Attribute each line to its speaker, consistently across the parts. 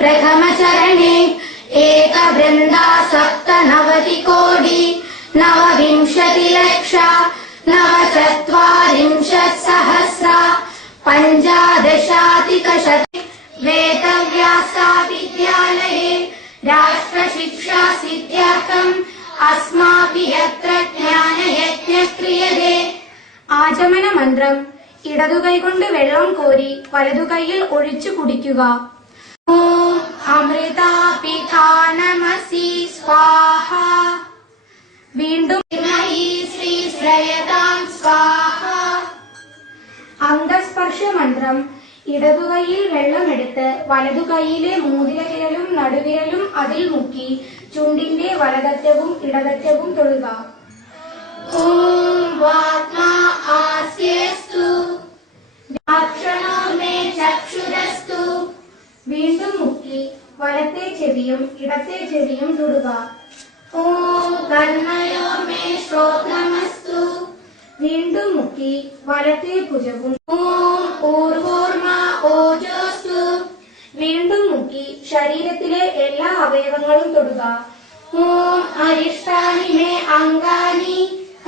Speaker 1: പ്രഥമ ചരണേ ഏക വൃന്ദ സപ്ത നവതി കോടി നവവിശതി ലക്ഷ നവ ചരിശത് സഹസ്ര പഞ്ചാദശാധികശതി വേദവ്യാസ വിദ്യാലയെ രാഷ്ട്രശിക്ഷാ സിദ്ധ്യാർത്ഥം അസ്മാത്ര ജ്ഞാനയജ്ഞ ക്രിയതേ
Speaker 2: ആചമന മന്ത്രം ഇടതുകൈ കൊണ്ട് വെള്ളം കോരി വലതുകൈയിൽ ഒഴിച്ചു കുടിക്കുക
Speaker 1: ഓ അമൃതാപിധാനമസി സ്വാഹ വീണ്ടും ശ്രീ ശ്രയതാം സ്വാഹ
Speaker 2: അംഗസ്പർശ മന്ത്രം ഇടതുകൈയിൽ വെള്ളമെടുത്ത് വലതുകൈയിലെ മൂതിരവിരലും നടുവിരലും അതിൽ മുക്കി ചുണ്ടിന്റെ വലതറ്റവും ഇടതറ്റവും തൊഴുക വീണ്ടും നീക്കി വലത്തെ ചെവിയും ഇടത്തെ ചെവിയും തൊടുക
Speaker 1: ഓം കർമ്മയോർമേ ശ്രോത്രമസ്തു
Speaker 2: വീണ്ടും മുക്കി വലത്തെ ഭുജവും
Speaker 1: ഓം ഊർവോർമ ഓജോസ്തു
Speaker 2: വീണ്ടും മുക്കി ശരീരത്തിലെ എല്ലാ അവയവങ്ങളും തൊടുക
Speaker 1: ഓം അരിഷ്ടാനി മേ അംഗാനി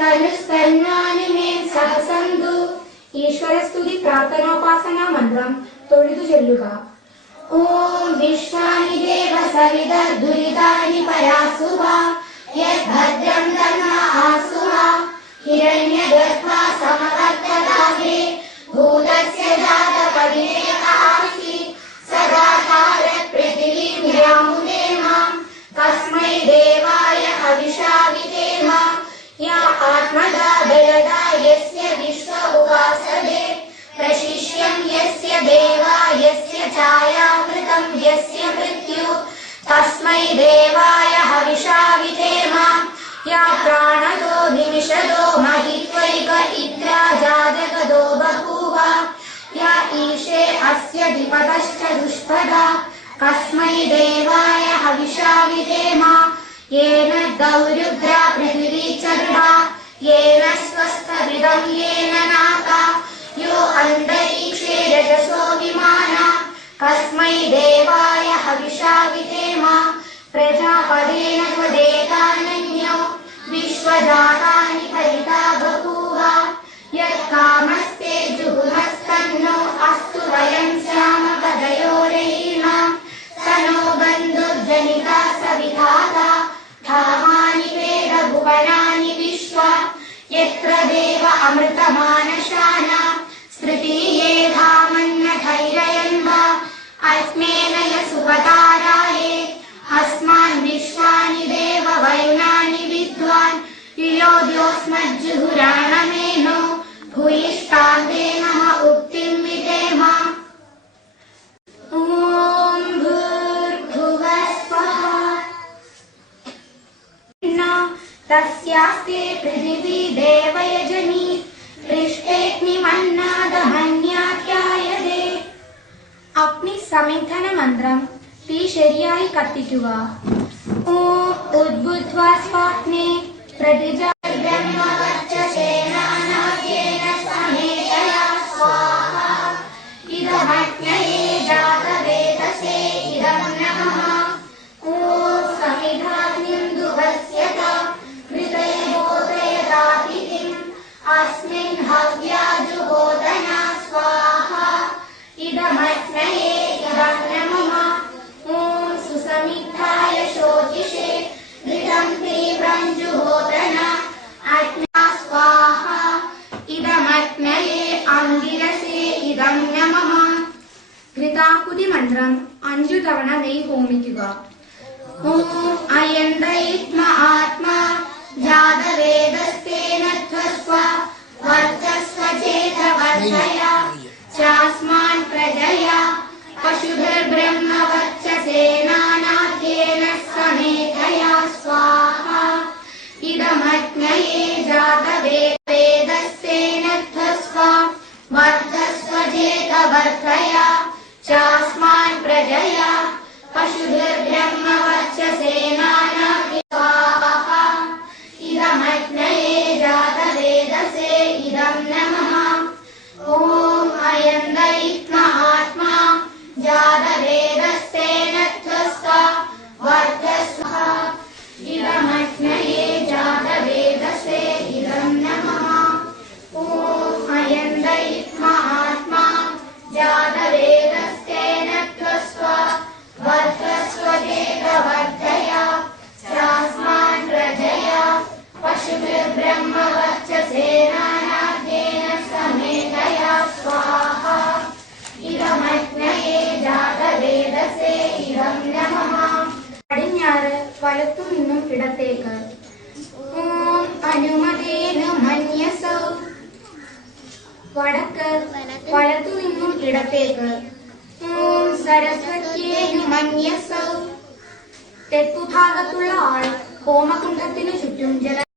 Speaker 1: തനുസ്തന്നാനി മേ സഹസന്തു
Speaker 2: ഈശ്വരസ്തുതി പ്രാർത്ഥനോപാസന മന്ത്രം തൊഴുതു ചെല്ലുക
Speaker 1: ॐ विश्वानि देव सवित दुरितानि परासु वा यद्भद्रम् धर्म आसु वा हिरण्यदुर्भा समवर्तदासे भूतस्य प्राणयो विनिषदो महित्वैक इद्रा जादगदो बभूव य ईशे अस्य विपदश्च दुष्पदा कस्मै देवाय हविषा येन गौरुद्रा पृथिवी येन दृढा येन नाका नाता यो अन्तरीक्षे विमाना कस्मै देवाय हविषा प्रजापदेन प्रजापदेवानन्यो विश्वजातानि परिता बभूव यत्कामस्ते कामस्ते अस्तु वयम् श्यामपदयो रयीणा स नो बन्धुर्जनिता स विधाता धामानि वेदभुवनानि विश्व यत्र देव अमृत मानशाना धामन्न वा अस्मेन य स्मज्जुहुराणमेनो भूयिष्ठान्ते मम उक्तिम् विदेम ॐ भूर्भुव न तस्यास्ते पृथिवी देवयजनी पृष्टेऽग्निमन्नादहन्याख्यायते
Speaker 2: अग्नि समिधनमन्त्रम् शर्या कर्ति वा
Speaker 1: ओ उद्बुद्ध्वा स्वाप्ने प्रतिजा ये अंगिरसे इदं नमः
Speaker 2: कृताकुदि मन्त्रं अञ्जुतवन नै
Speaker 1: ॐ आत्मा जातवेदस्ते नत्वस्व वर्चस्व चेत वर्षया चास्मान् प्रजया पशुभिर्ब्रह्म वर्चसेनानाकेन स अशु
Speaker 2: വടക്ക് വലത്തു നിന്നും ഇടത്തേക്ക്
Speaker 1: ഓം സരസ്വത്യേ മന്യസൗ
Speaker 2: തെക്കുഭാഗത്തുള്ള ആൾ ഹോമകുണ്ഡത്തിനു ചുറ്റും ജല